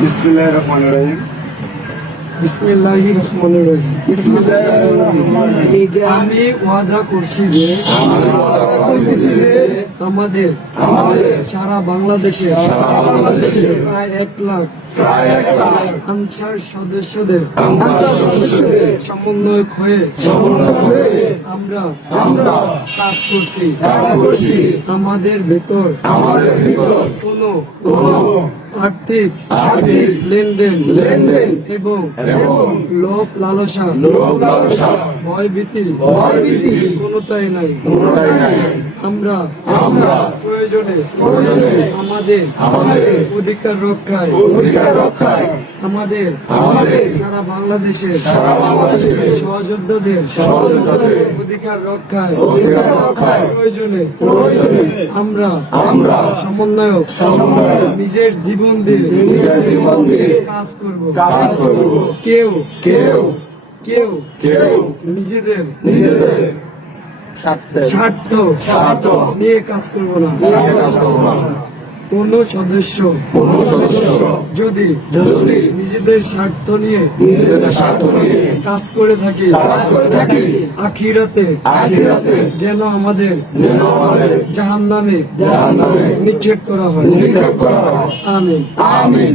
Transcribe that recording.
বিসমিল্লাহির রহমানির রহিম। বিসমিল্লাহির রহমানির রহিম। আমি ওয়াদা করছি যে আমাদের সারা বাংলাদেশে প্রায় 1 লাখ আনসার সদস্যদের সমন্বয়ক হয়ে আমরা কাজ করছি। আমাদের ভেতর কোনো আর্থিক লেনদেন এবং লোভ লালসা ভয়ভীতি কোনোটাই নাই। আমরা প্রয়োজনে আমাদের অধিকার রক্ষায় আমাদের সারা বাংলাদেশের সহযোদ্ধাদের অধিকার রক্ষায় প্রয়োজনে আমরা সমন্বয়ক নিজের জীবন দিয়ে কাজ করব। কেউ নিজেদের স্বার্থ নিয়ে কাজ করব না। কোন সদস্য যদি নিজেদের স্বার্থ নিয়ে কাজ করে থাকি আখিরাতে যেন আমাদের জাহান্নামে নিক্ষেপ করা হয়। আমিন।